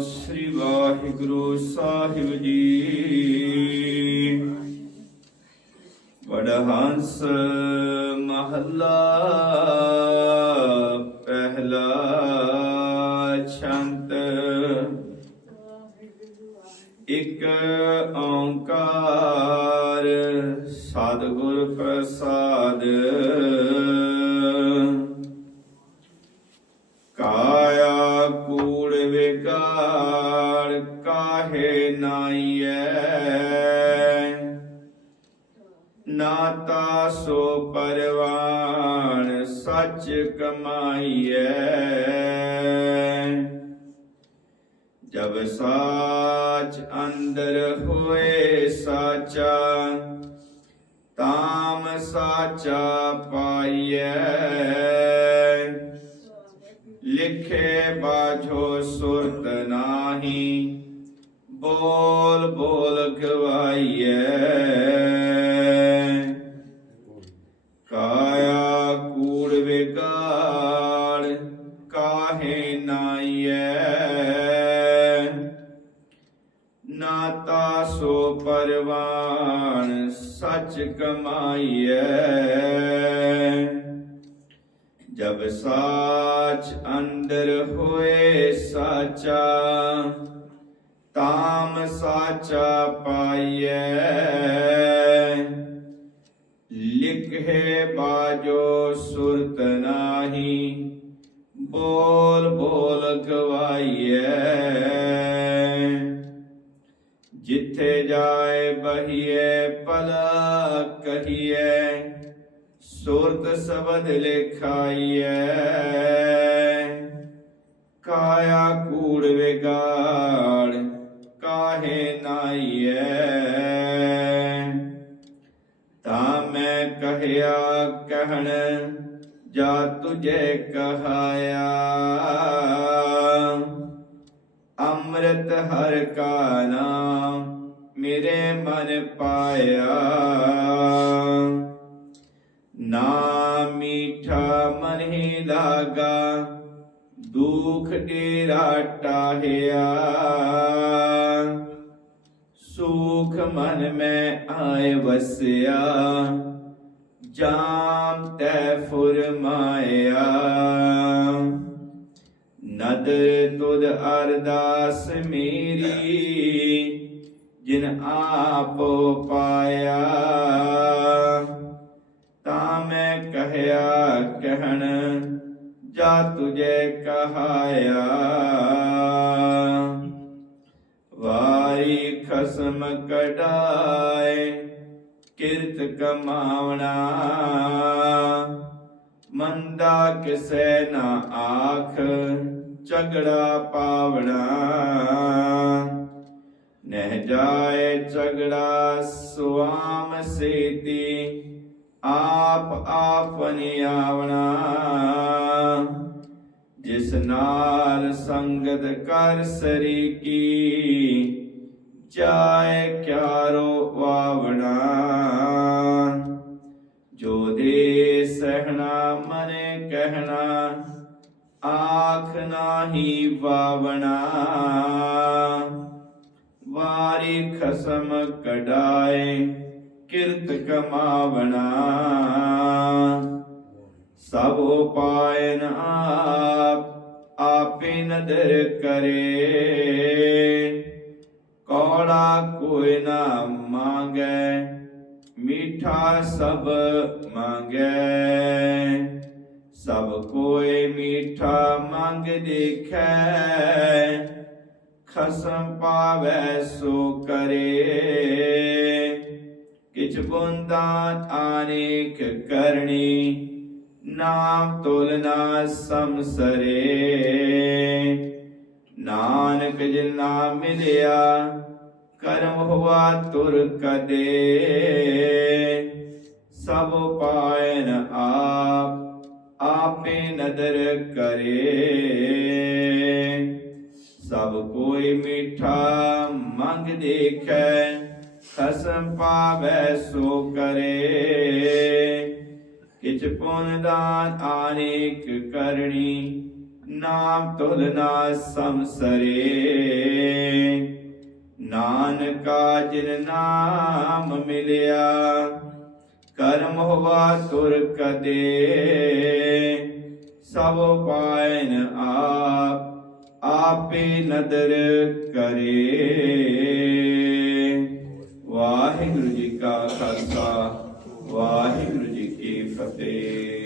ਸ੍ਰੀ ਵਾਹਿਗੁਰੂ ਸਾਹਿਬ ਜੀ। ਵਡਹੰਸ ਮਹੱਲਾ ਪਹਿਲਾ ਛੰਤ। ਇਕ ਓੰਕਾਰ ਸਤਿਗੁਰ ਪ੍ਰਸਾਦ ਕਾਇਆ ਕੂੜ ਵਿਕਾਰ ਕਾਹੇ ਨਾਈਐ? ਨਾਤਾ ਸੋ ਪਰਵਾਨ ਸੱਚ ਕਮਾਈਐ। ਜਬ ਸਾਚ ਅੰਦਰ ਹੋਏ ਸਾਚਾ, ਤਾਮ ਸਾਚਾ ਪਾਈਐ। ਲਿਖੇ ਬਾਝੋ ਸੁਰਤ ਨਾਹੀ, ਬੋਲ ਬੋਲ ਗਵਾਈਐ। ਕਾਇਆ ਕੂੜ ਵਿਗਾੜ ਕਾਹੇ ਨਾਈਐ। ਨਾਤਾ ਸੋ ਪਰਵਾਨ ਸੱਚ ਕਮਾਈਐ। ਜਬ ਸਾਚ ਅੰਦਰ ਹੋਏ ਸਾਚਾ, ਤਾਮ ਸਾਚਾ ਪਾਈਐ। ਲਿਖੇ ਬਾਜੋ ਸੁਰਤ ਨਾਹੀ, ਬੋਲ ਬੋਲ ਗਵਾਈਐ। ਜਿੱਥੇ ਜਾਏ ਬਹੀਏ ਭਲਾ ਕਹੀਏ ਸੁਰਤ ਸਬਦ ਲਿਖਾਈਐ। ਕਾਇਆ ਕੂੜ ਵਿਗਾੜ ਕਾਹੇ ਨਾਈਐ। ਤਾਂ ਮੈਂ ਕਹਿਆ, ਕਹਿਣ, ਜਾ ਤੁਝੇ ਕਹਾਇਆ। ਅੰਮ੍ਰਿਤ ਹਰ ਕਾ ਨਾਮ ਮੇਰੇ ਮਨ ਪਾਇਆ। ਦੁਖ ਡੇਰਾ ਟਾਹਿਆ। ਸੁਖ ਮਨ ਮੈਂ ਆਏ ਵਸਿਆ। ਜਾਮ ਤੈ ਫੁਰਮਾਇਆ ਨਦ ਤੁਧ ਅਰਦਾਸ ਮੇਰੀ, ਜਿਨ ਆਪ ਪਾਇਆ। ਤਾਂ ਮੈਂ ਕਹਿਆ, ਕਹਿਣ ਜਾ ਤੁਝੇ ਕਹਾਇਆ ਵਾਰੀ ਖਸਮ ਕਢਾਏ ਕਿਰਤ ਕਮਾਵਣਾ ਮੰਦਾ ਕਿਸੈ ਨਾ ਆਖ ਝਗੜਾ ਪਾਵਣਾ ਨਹਿ ਜਾਏ ਝਗੜਾ ਸੁਆਮ ਸੇਤੀ ਆਪ ਆਪਨੀ ਆਵਣਾ ਜਿਸ ਨਾਲ ਸੰਗਤ ਕਰ ਸਰੀ ਕੀ ਜਾਏ ਕਿਆਰੋ ਵਾਵਣਾ। ਜੋ ਦੇ ਸਹਿਣਾ ਮਨੇ ਕਹਿਣਾ, ਆਖ ਨਾਹੀ ਵਾਵਣਾ। ਵਾਰੀ ਖਸਮ ਕਢਾਏ, ਕਿਰਤ ਕਮਾਵਣਾ। ਸਭ ਉਪਾਇਨ ਆਪ ਆਪੇ ਨਦਰ ਕਰੇ। ਕੌੜਾ ਕੋਈ ਨਾ ਮੰਗੈ, ਮੀਠਾ ਸਭ ਮੰਗੈ। ਸਭ ਕੋਈ ਮੀਠਾ ਮੰਗ ਦੇਖੈ, ਖਸਮ ਪਾਵੈ ਸੋ ਕਰੇ। ਕਿਛ ਬੁੰਦਾਂ ਆਨੇਕ ਕਰਨੀ ਨਾਮ ਤੁਲਨਾ ਸਮਸਰੇ ਨਾਨਕ ਜਿਨਾ ਮਿਲਿਆ, ਕਰਮ ਹੋਆ ਤੁਰ ਕਦੇ। ਸਭ ਪਾਇਨ ਆਪ, ਆਪੇ ਨਦਰ ਕਰੇ। ਸਭ ਕੋਈ ਮਿੱਠਾ ਮੰਗ ਦੇਖੈ, ਖਸਮ ਪਾਵੈ ਸੋ ਕਰੇ। ਕਿਛ ਪੁੰਨ ਦਾਨ ਆਨੇਕ ਕਰਨੀ, ਨਾਮ ਤੁਲ ਨਾ ਸੰਸਰੇ। ਨਾਨਕਾ ਜਿਨ ਨਾਮ ਮਿਲਿਆ, ਕਰਮ ਹੋਵਾ ਤੁਰ ਕਦੇ। ਸਭ ਪਾਇਨ ਆਪ, ਆਪੇ ਨਦਰ ਕਰੇ। ਵਾਹਿਗੁਰੂ ਜੀ ਕਾ ਖਾਲਸਾ, ਵਾਹਿਗੁਰੂ de